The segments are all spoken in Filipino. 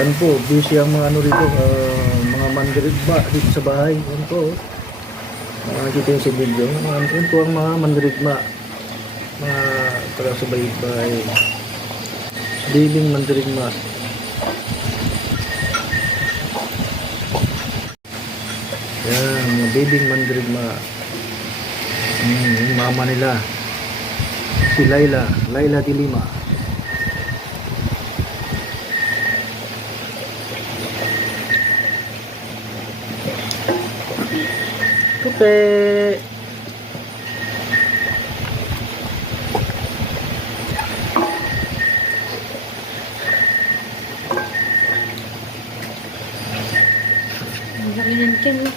Yan po, busy ang mga ano rito, mga mandirigma dito sa bahay. Yan po, makikita yung sa video. Yan po ang mga mandirigma, mga taga sa bahay. Biling mandirigma. Yan, mga biling mandirigma. Yung mama nila, si Laila de Lima. Tupe. Magaling yan, no?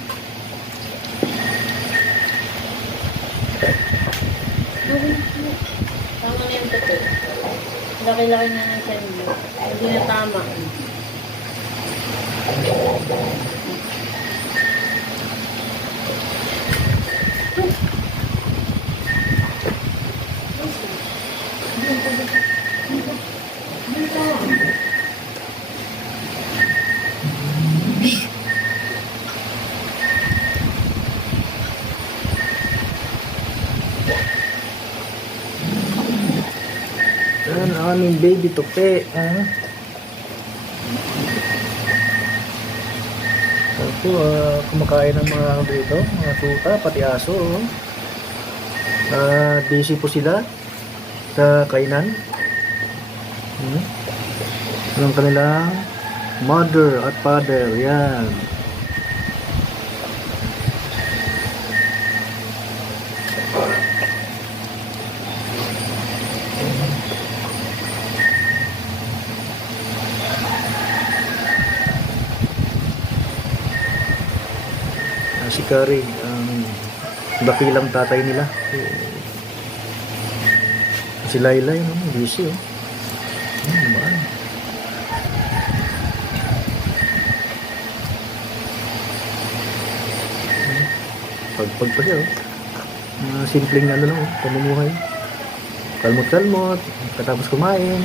Tama na yung tuto. Laki-laki na ng sa inyo. Hindi na tama. Yan ang aming baby tupe. Ito, kumakain ng mga ano dito, mga tuta, pati aso. Busy po sila sa kainan. Ang kanilang mother at father. Yan. Si Kari, ang dakilang tatay nila. Si Laila, yun, busy, oh. Pagpag pa siya, oh. Simpleng ano lang, oh, pamumuhay. Kalmot-kalmot, katapos kumain.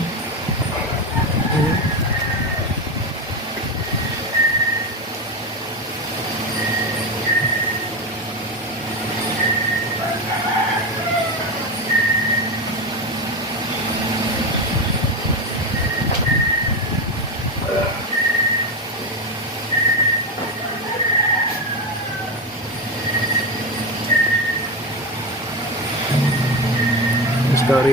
Story.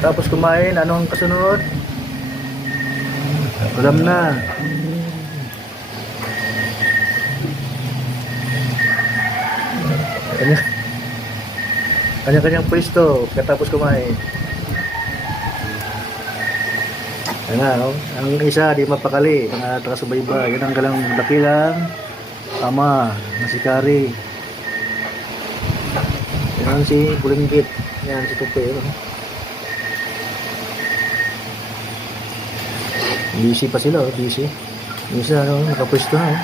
Tapos kumain, anong kasunod? Alam na. Kanya-kanyang pwesto katapos kumain. Yan nga, oh. Ang isa di mapakali, mga taga-subaybay. Yan ang galang dakilang ama na si Kari. Yan si Bulinggit. Yan si Tupe. Busy pa sila, oh. Busy. Yung isa, nakapwesto na, oh.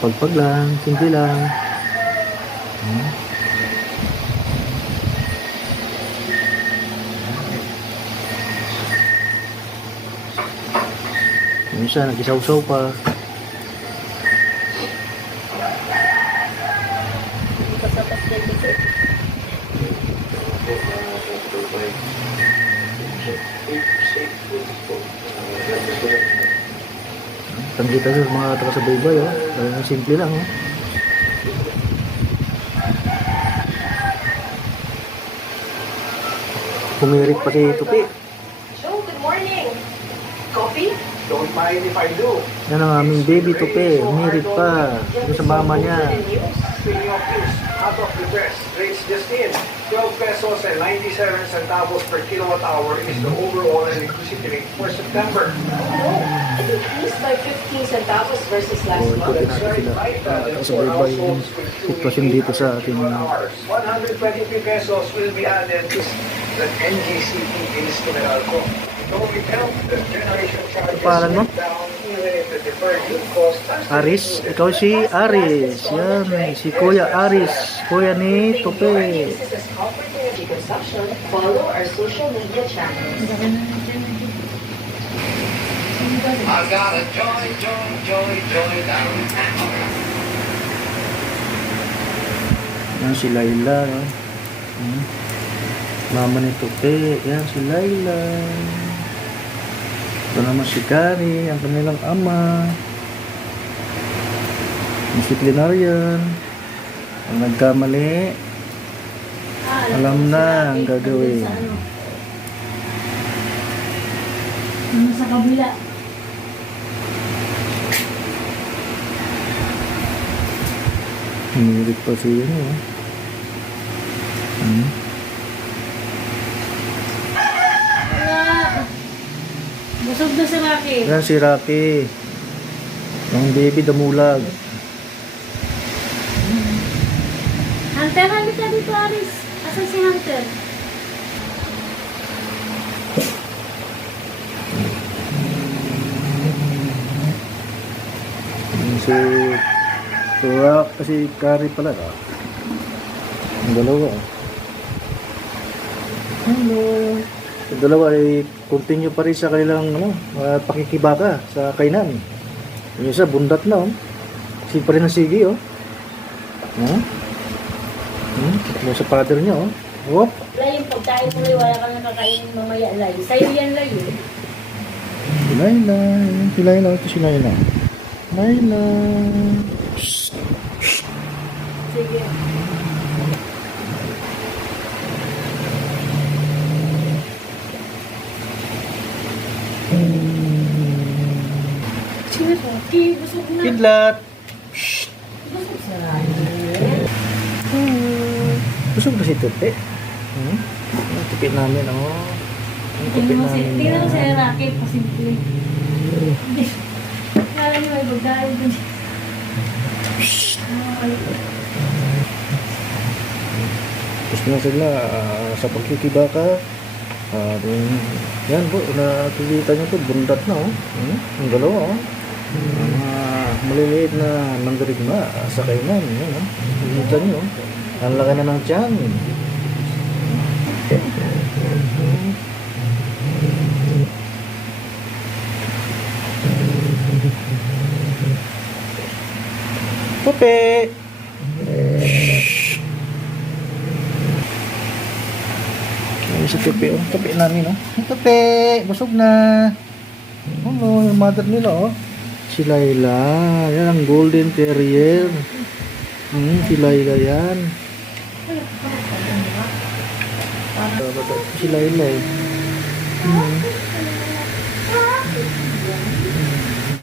Pagpag lang, simple lang. Yung isa, nag-isaw-saw pa. Kita sa mga taga-subaybay, oh. Talagang simple lang, oh. Pumirik pa si Tupi. So, good morning. Coffee? Don't mind if I do. Yan ang aming baby Tupi. Pumirik pa. Yung sa mama niya. Speaking of news, out of the press, rates just in. 12 pesos and 97 centavos per kilowatt hour is the overall electricity rate for September. No, it increased by 15 centavos versus last So, month. ikutin natin sila. Subaybay yung sitwasyon dito sa ating 123 pesos will be added to the NGCP is to Meralco. It only helped the generation charges Pangalan mo? went down even if the deferred yield cost has to Aris, ikaw si Aris. Yan, si Kuya Aris. Kuya ni Tope. This is comfort energy consumption. Follow our social media channels. Ang laki na ng tiyan mo. I got a joy, joy, joy, joy downtown. Yan si Laila. No? Mama ni Tope. Yan si Laila. Ito naman si Kari, ang kanilang ama. Disciplinarian. Ang nagkamali, alam na ang gagawin. Sa ano? Ano sa kabila? Hinirit pa siya. No? Wala. Busog na si Rocky. Yan si Rocky. Ang baby damulag. Hunter, halika dito, Aris. Asan si Hunter? Yan si Turak, kasi Kari pala. Ang dalawa. Hello. Yung dalawa ay continue pa rin sa kanilang pakikibaka sa kainan. Yung isa bundat na. Oh. Sige pa rin ang sige. Oh. Yung sa father niya. Oh. Whoop. Lay, yung pagkain mo, Lay, wala kang nakakain mamaya, Lay. Sa'yo yan, Lay. Si Laila. Si Laila. Ito si Laila. Laila. Sige. Sino Rocky? Busog na. Kidlat. Busog sa Rocky. Busog na si Tupe. Ang tupi namin. Oh. Ang tupi namin. Tingnan mo si Rocky, pasimple. Hindi. Kala niyo may pagkain dun. Ay, Gusto na sila sa pagkikibaka. Yan po, nakikita nyo po, bundat na. Oh. Ang dalawa. Oh. Maliliit na mandarigma sa kainan. Yan, oh. Nakikita nyo. Ang laki na ng tiyan. Tupe! Ay, si Tupe, oh. Tupe namin, oh. Tupe! Busog na! Oh, yung mother nila, oh. Si Laila. Yan ang golden terrier. Si Laila yan. Si Laila, eh.